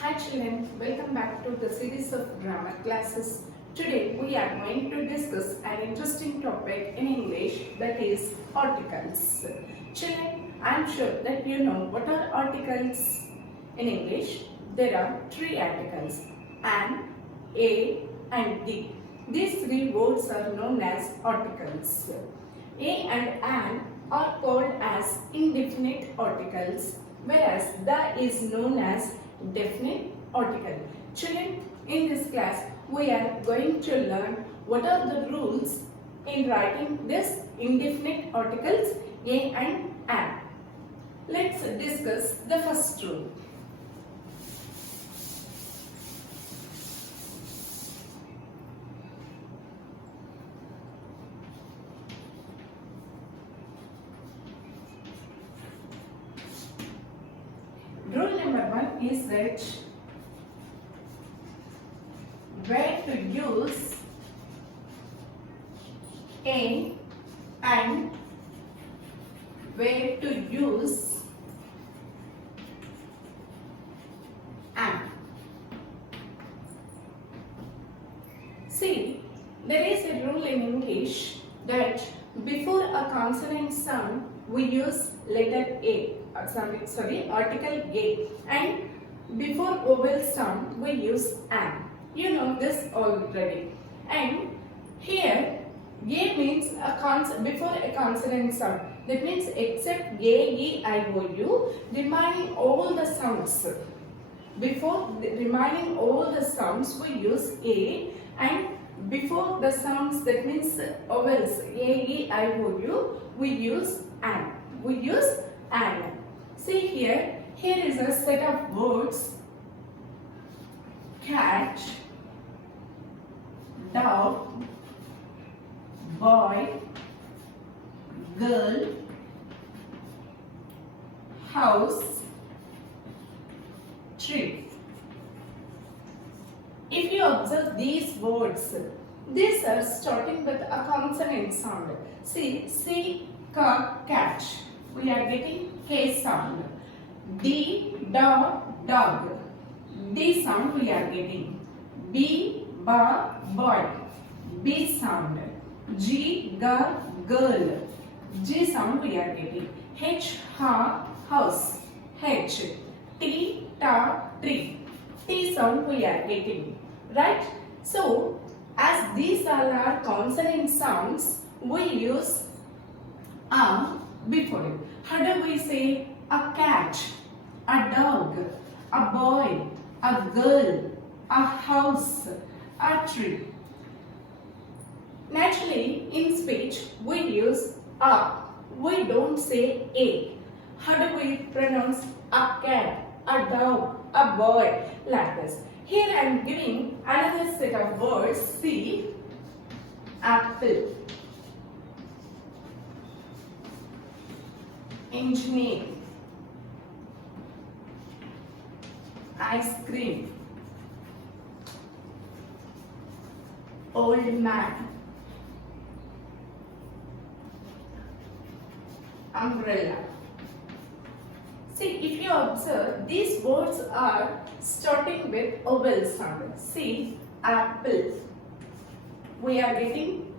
Hi children, welcome back to the series of grammar classes. Today we are going to discuss an interesting topic in English, that is articles. Children, I am sure that you know what are articles. In English, there are three articles, an, a and the. These three words are known as articles. A and an are called as indefinite articles, whereas the is known as definite article. Children, in this class, we are going to learn what are the rules in writing this indefinite articles a and an. Let's discuss the first rule. Rule number 1 is that where to use a and where to use an. See, there is a rule in English that before a consonant sound we use letter A. Article A, and before vowel sound we use an. You know this already. And here A means before a consonant sound. That means except A, E, I, O, U, remaining all the sounds. Before remaining all the sounds we use A, and before the sounds, that means vowels A, E, I, O, U, we use an. We use an. See here is a set of words: cat, dog, boy, girl, house, tree. If you observe these words, these are starting with a consonant sound. See, C, cat. We are getting K sound. D, dog. D sound we are getting. B, boy. B sound. G, girl. G sound we are getting. H, house. H. T, tree. T sound we are getting. Right? So, as these all are consonant sounds, we use a before it. How do we say a cat, a dog, a boy, a girl, a house, a tree? Naturally, in speech, we use a. We don't say a. How do we pronounce a cat, a dog, a boy, like this? Here I am giving another set of words. See, apple, engineer, ice cream, old man, umbrella. See, if you observe, these words are starting with vowel sound. See, apple, we are getting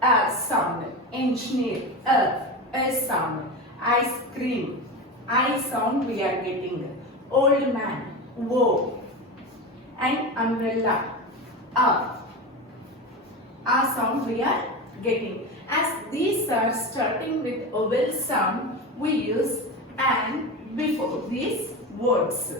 a sound. Engineer, a sound. Ice cream, I sound we are getting. Old man, wo. And umbrella, a sound we are getting. As these are starting with vowel sound, we use an before these words.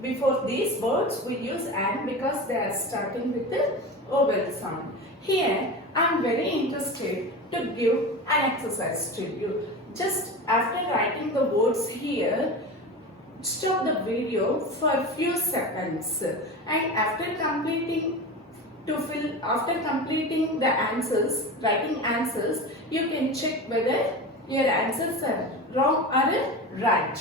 Before these words we use an because they are starting with the vowel sound. Here I am very interested to give an exercise to you. Just after writing the words here, stop the video for a few seconds, and after completing the answers, writing answers, you can check whether your answers are wrong or right.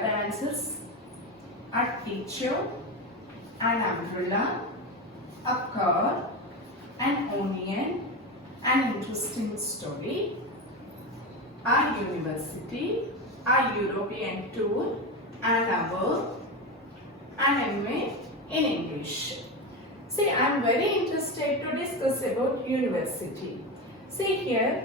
the answers: a teacher, an umbrella, a car, an onion, an interesting story, a university, a European tour, an hour, an MA in English. See, I am very interested to discuss about university. See here,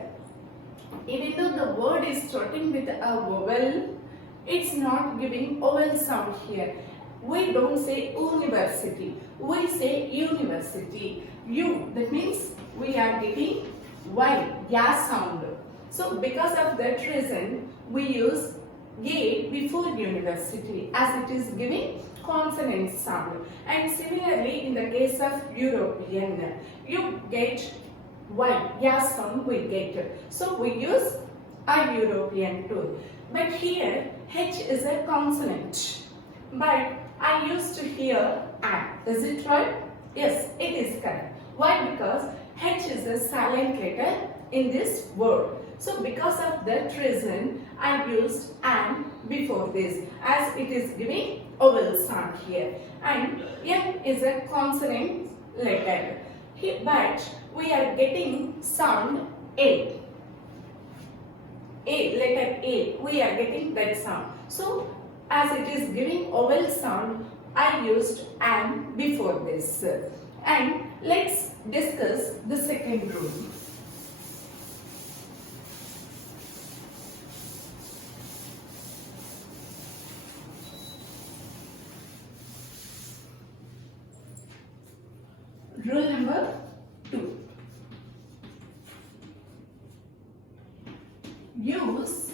even though the word is starting with a vowel, it's not giving vowel sound here. We don't say university, we say university. U, that means we are getting Y, ya sound. So because of that reason, we use A before university as it is giving consonant sound. And similarly, in the case of European, you get Y, ya sound we get. So we use a European tool. But here, H is a consonant. But I used to hear an. Is it right? Yes, it is correct. Why? Because H is a silent letter in this word. So because of that reason, I used an before this as it is giving vowel sound here. And M is a consonant letter. But we are getting sound A. Letter A, we are getting that sound. So as it is giving vowel sound, I used an before this. And let's discuss the second rule. Rule number 2. Use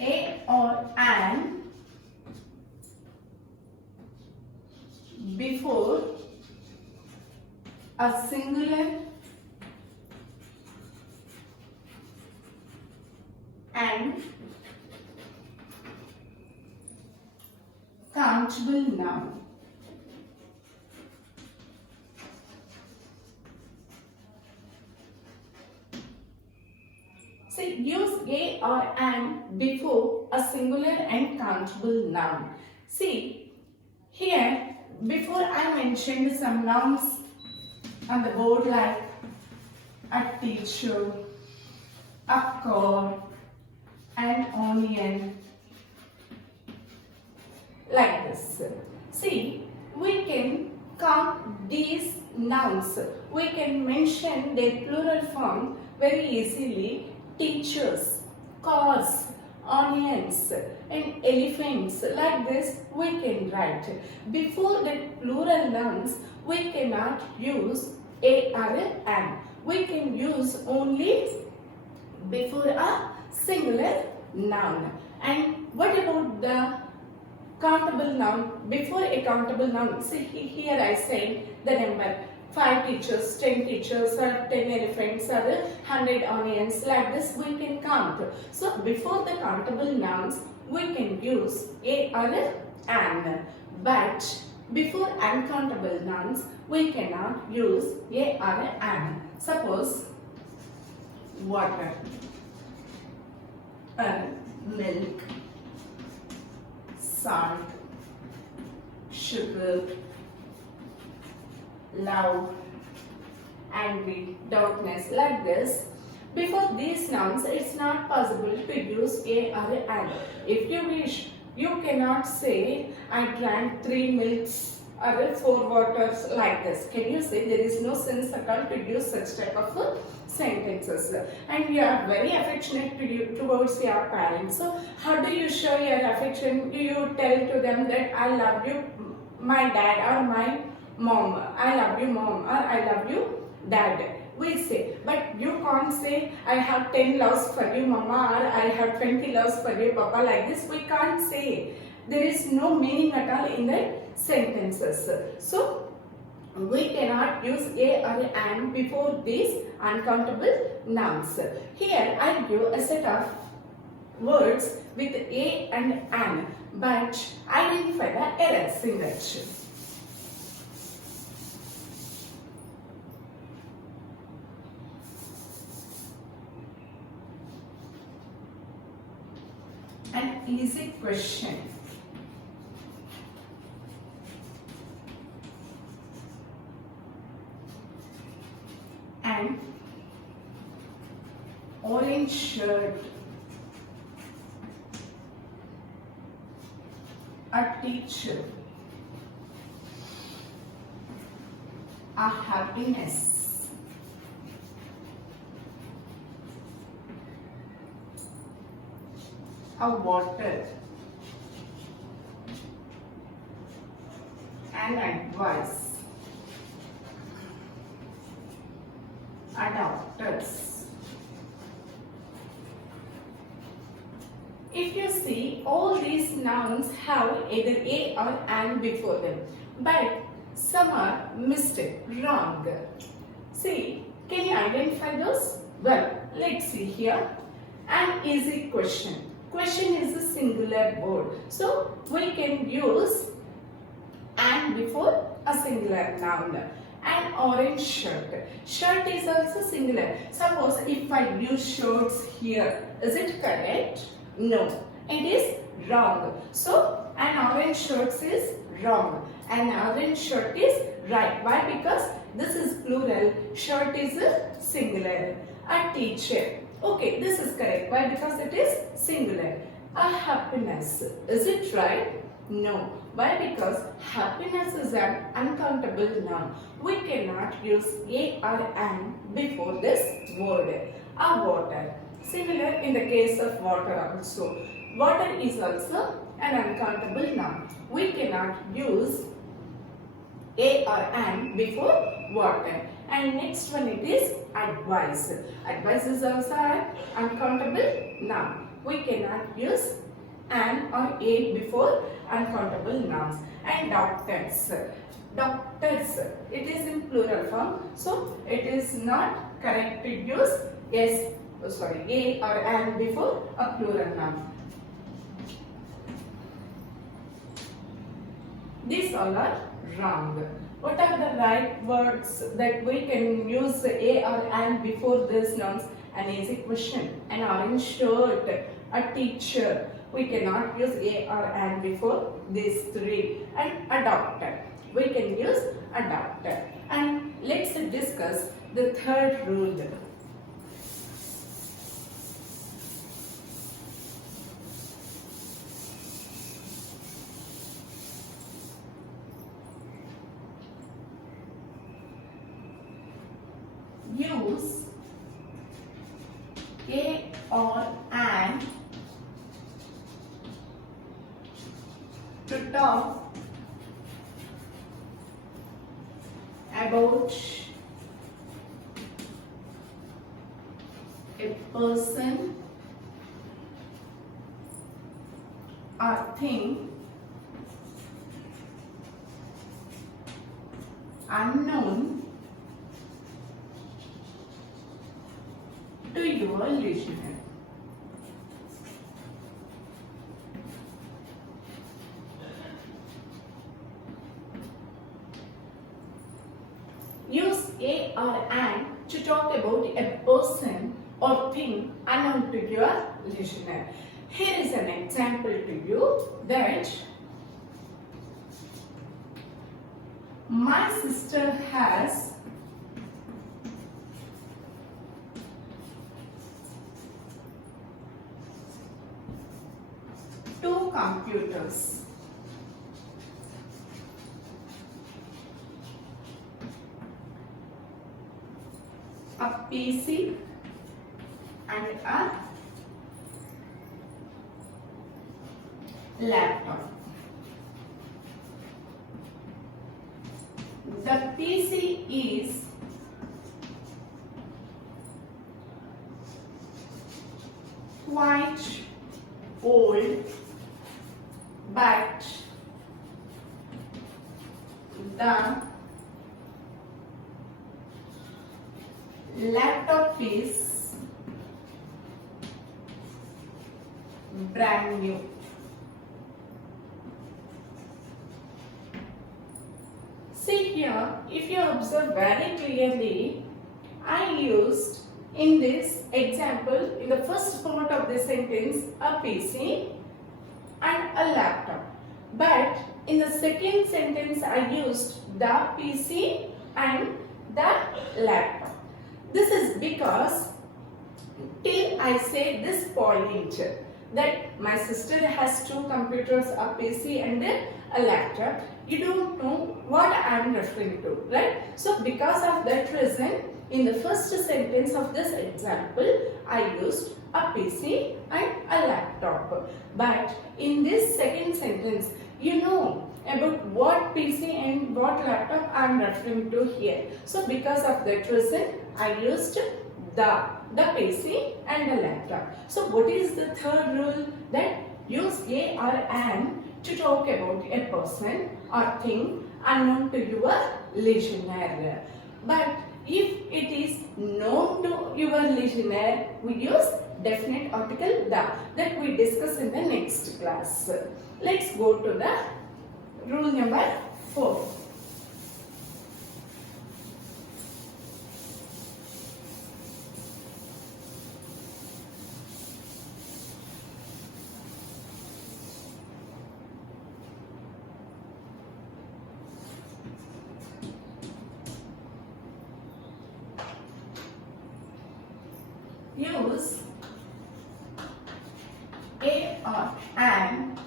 a or an before a singular and countable noun. See, use a or an before a singular and countable noun. See, here before I mentioned some nouns on the board like a teacher, a car, an onion, like this. See, we can count these nouns. We can mention their plural form very easily. Teachers, cars, onions and elephants, like this we can write. Before the plural nouns, we cannot use a or an. We can use only before a singular noun. And what about the countable noun? Before a countable noun, see here I say the number 5 teachers, 10 teachers, or 10 elephants, or 100 onions, like this we can count. So before the countable nouns, we can use a or an. But before uncountable nouns, we cannot use a or an. Suppose water, milk, salt, sugar, love, angry, darkness, like this. Before these nouns, it's not possible to use a or an. If you wish, you cannot say, I drank 3 milks or 4 waters, like this. Can you say? There is no sense at all to use such type of sentences. And you are very affectionate towards your parents. So how do you show your affection? Do you tell to them that I love you, my dad, or my mom, I love you mom, or I love you dad? We say, but you can't say I have 10 loves for you mama, or I have 20 loves for you papa, like this we can't say. There is no meaning at all in the sentences. So we cannot use a or an before these uncountable nouns. Here I give a set of words with a and an, but identify the errors in that. an easy question. An orange shirt, a teacher, a happiness, a water, an advice, a doctors. If you see, all these nouns have either a or an before them, but some are mistake, wrong. See, can you identify those? Well, let's see here. An easy question. Question is a singular word, so we can use an before a singular noun. An orange shirt. Shirt is also singular. Suppose if I use shirts here, is it correct? No, it is wrong. So an orange shirt is wrong. An orange shirt is right. Why? Because this is plural. Shirt is a singular. A teacher. Okay, this is correct. Why? Because it is singular. A happiness. Is it right? No. Why? Because happiness is an uncountable noun. We cannot use a or an before this word. A water. Similar in the case of water also. Water is also an uncountable noun. We cannot use a or an before water. And next one it is advice. Advice is also an uncountable noun. We cannot use an or a before uncountable nouns. And doctors. Doctors. It is in plural form. So it is not correct to use a or an before a plural noun. These all are wrong. What are the right words that we can use a or an before these nouns? An easy question, an orange shirt, a teacher. We cannot use a or an before these three. And a doctor. We can use a doctor. And let's discuss the third rule. Use a or an to talk about a person or thing unknown to your listener. Use a or an to talk about a person or thing unknown to your listener. Here is an example to you that my sister has two computers. A PC and a laptop. The PC is quite old, but the laptop is brand new. See here, if you observe very clearly, I used in this example, in the first part of the sentence, a PC and a laptop. But in the second sentence I used the PC and the laptop. This is because till I say this point that my sister has two computers, a PC and a laptop, you don't know what I am referring to, right? So because of that reason, in the first sentence of this example, I used a PC and a laptop. But in this second sentence, you know about what PC and what laptop I am referring to here. So because of that reason, I used the PC and the laptop. So what is the third rule? That use a or an to talk about a person or thing unknown to your listener. But if it is known to your listener, we use definite article the, that we discuss in the next class. Let's go to the rule number 4. Use a or an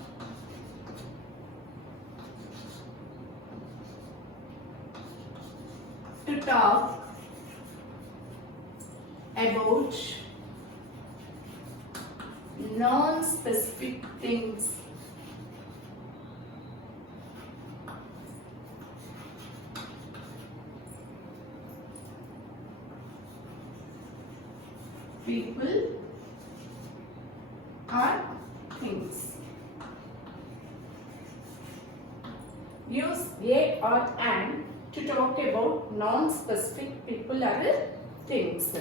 to talk about non-specific things. People or things. Use a or an to talk about non-specific people or things.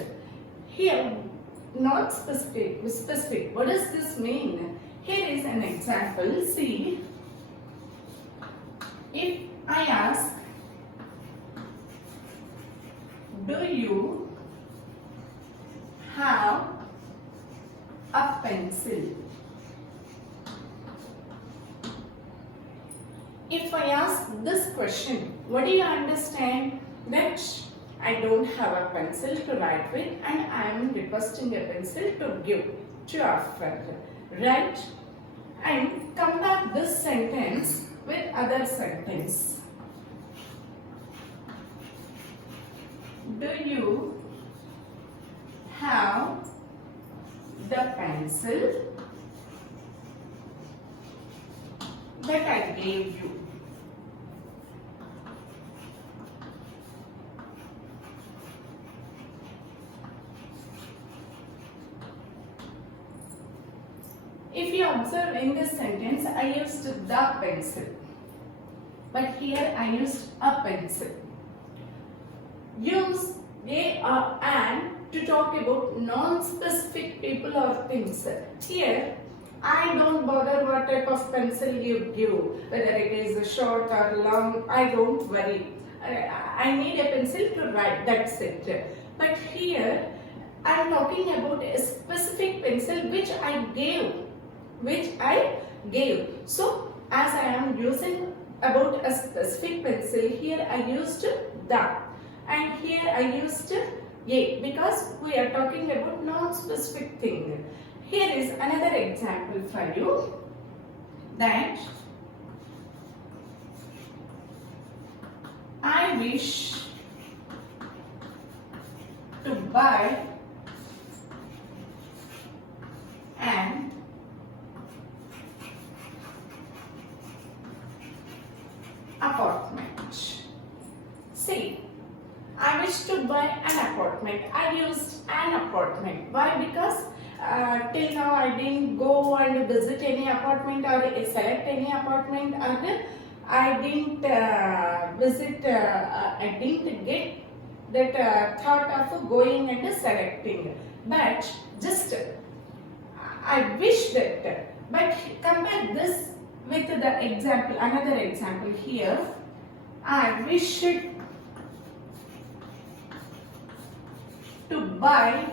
Here, not specific, specific. What does this mean? Here is an example. See, if I ask, do you have a pencil? If I ask this question, what do you understand? That I don't have a pencil to write with and I am requesting a pencil to give to our friend, right? And compare this sentence with other sentence. Do you have the pencil that I gave you? If you observe in this sentence, I used the pencil, but here I used a pencil. Use a or an to talk about non-specific people or things. Here, I don't bother what type of pencil you give, whether it is short or long, I don't worry. I need a pencil to write, that's it. But here, I am talking about a specific pencil which I gave. So, as I am using about a specific pencil, here I used the, and here I used a, because we are talking about non-specific thing. Here is another example for you, that I wish to buy an apartment. See, I wish to buy an apartment. I used an apartment. Why? Because till now I didn't go and visit any apartment or select any apartment, or I didn't I didn't get that thought of going and selecting. But just I wish that. But compare this with the example, another example here. I wish to buy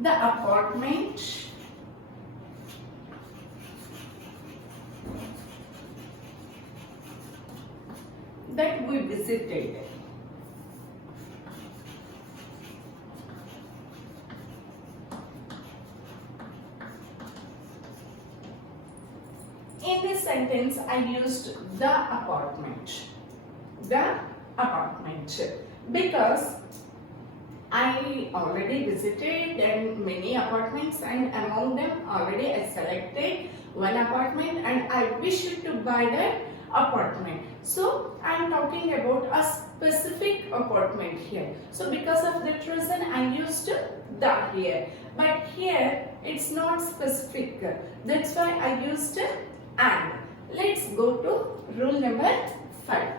the apartment that we visited. In this sentence, I used the apartment. The apartment. Because I already visited and many apartments, and among them already I selected one apartment and I wish to buy that apartment. So I am talking about a specific apartment here. So because of that reason I used the here. But here it's not specific. That's why I used and. Let's go to rule number 5.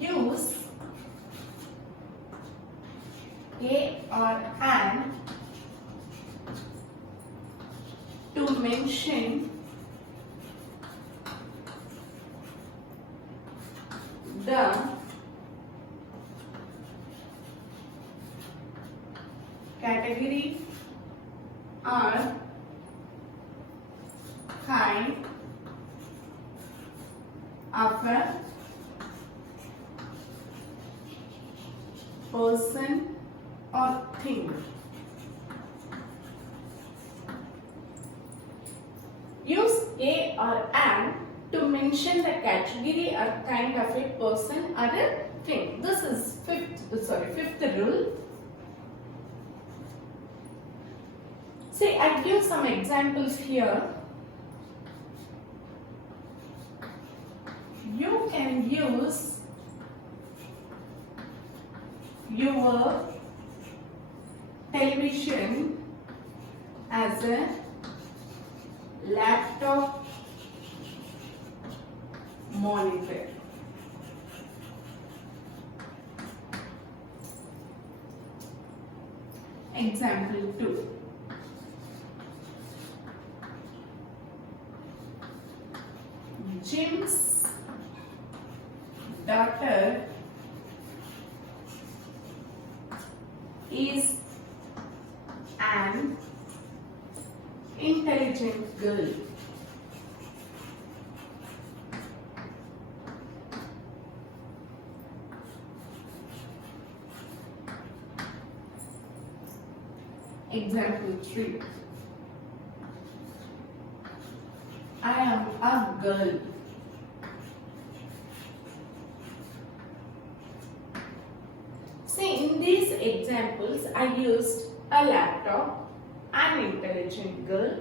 Use a or an to mention the category or kind of a person or thing. Use a or an to mention the category or kind of a person or a thing. This is fifth rule. See, I give some examples here. You can use your television as a laptop monitor. Example 2. Jim's daughter is an intelligent girl. Example 3. I am a girl. See, in these examples, I used a laptop, an intelligent girl,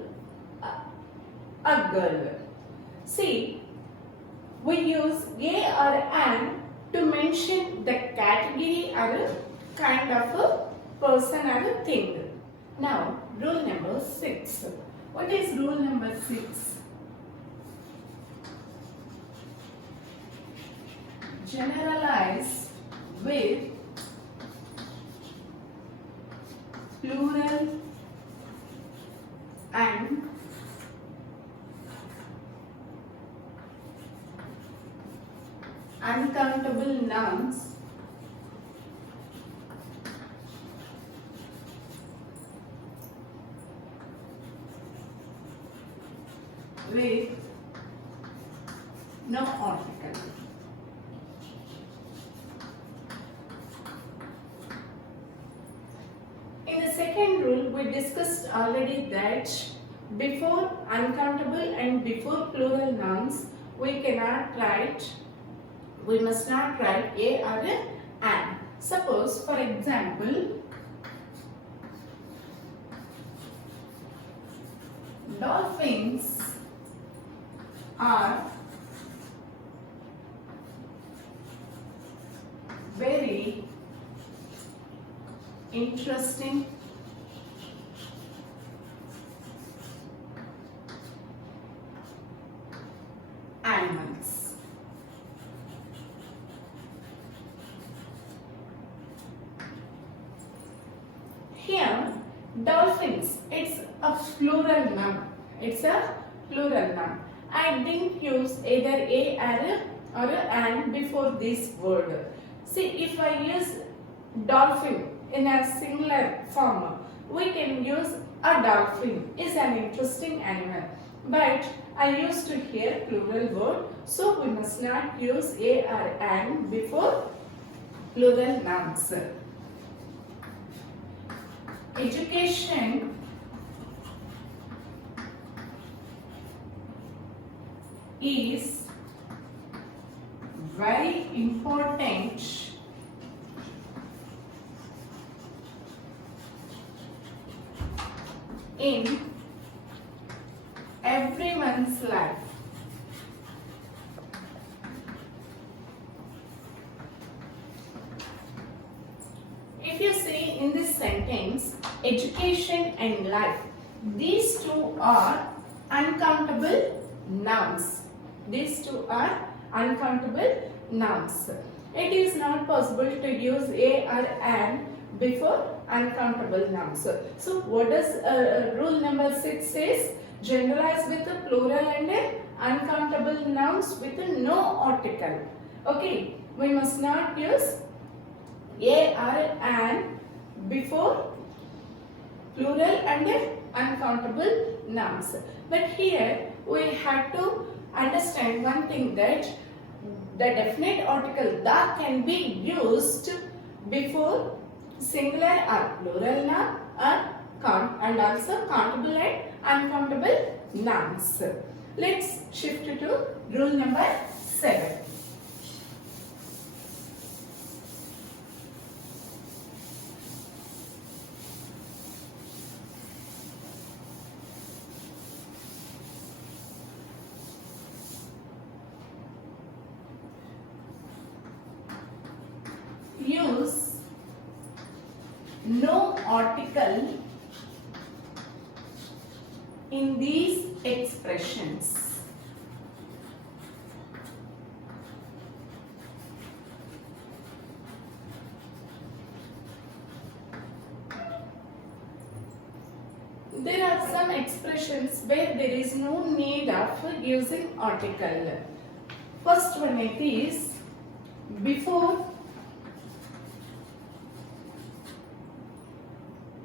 a girl. See, we use a or an to mention the category or a kind of a person or a thing. Now, rule number 6. What is rule number 6? Generalize with plural and uncountable nouns with no article. In the second rule, we discussed already that before uncountable and before plural nouns, we must not write a or an. Suppose, for example, dolphins are very interesting animals. Here, dolphins, it's a plural noun. It's a plural noun. I didn't use either a or a and before this word. See, if I use dolphin in a singular form, we can use a dolphin is an interesting animal. But I used to hear plural word, so we must not use a or an before plural nouns. Education is very important in everyone's life. If you see in this sentence, education and life, these two are uncountable nouns. These two are uncountable nouns. It is not possible to use a or an before uncountable nouns. So what does rule number 6 says? Generalize with a plural and a uncountable nouns with a no article. Okay, we must not use a or an before plural and a uncountable nouns. But here we have to understand one thing, that the definite article that can be used before singular or plural noun and also countable and uncountable nouns. Let's shift to rule number 7. Use no article in these expressions. There are some expressions where there is no need of using article. First one, it is before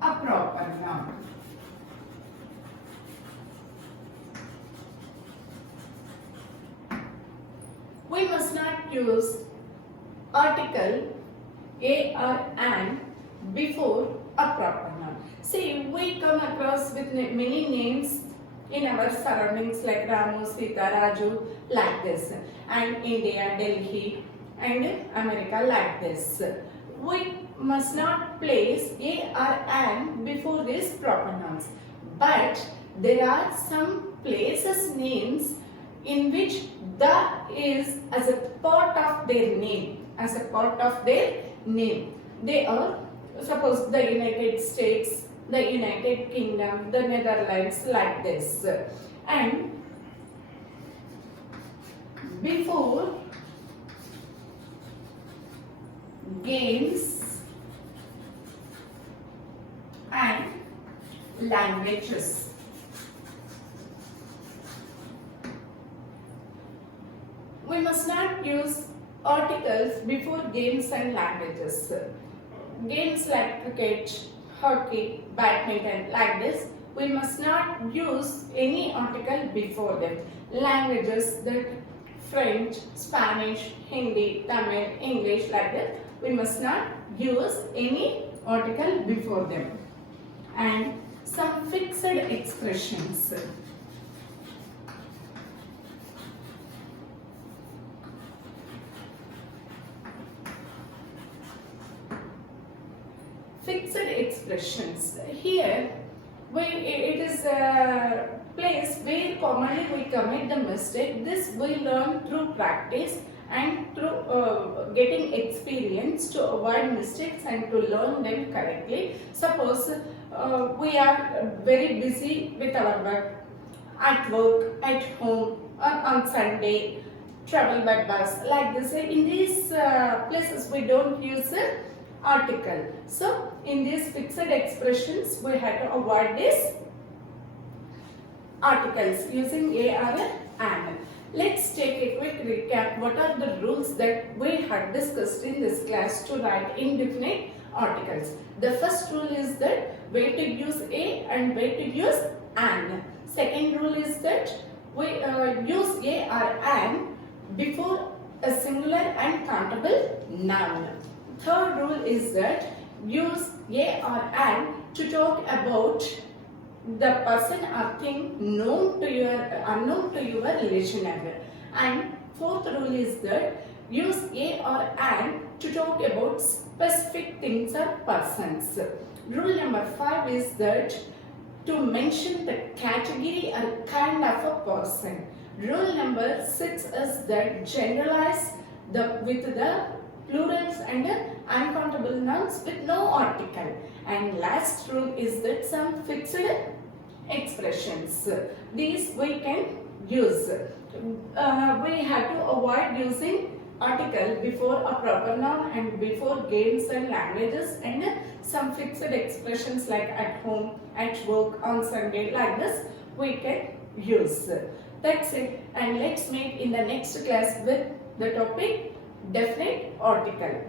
a proper noun. We must not use article a or an before a proper noun. See, we come across with many names in our surroundings like Ramu, Sita, Raju, like this, and India, Delhi, and America, like this. We must not place a or an before these proper nouns. But there are some places names in which the is as a part of their name. As a part of their name. They are, suppose, the United States, the United Kingdom, the Netherlands, like this. And before games and languages. We must not use articles before games and languages. Games like cricket, hockey, badminton, like this, we must not use any article before them. Languages, that French, Spanish, Hindi, Tamil, English, like that, we must not use any article before them. And some fixed expressions. Fixed expressions. Here, it is a place where commonly we commit the mistake. This we learn through practice and through getting experience to avoid mistakes and to learn them correctly. Suppose we are very busy with our work, at work, at home, on Sunday, travel by bus, like this. In these places we don't use article. So in these fixed expressions we have to avoid these articles using a or an. Let's take a quick recap. What are the rules that we had discussed in this class to write indefinite articles? The first rule is that way to use a and way to use an. Second rule is that we use a or an before a singular and countable noun. Third rule is that use a or an to talk about the person or thing known to your unknown to your listener. And fourth rule is that use a or an to talk about specific things or persons. Rule number 5 is that to mention the category or kind of a person. Rule number 6 is that generalize with the plurals and uncountable nouns with no article. And last rule is that some fixed expressions. These we can use. We have to avoid using article before a proper noun and before games and languages, and some fixed expressions like at home, at work, on Sunday, like this we can use. That's it, and let's meet in the next class with the topic definite article.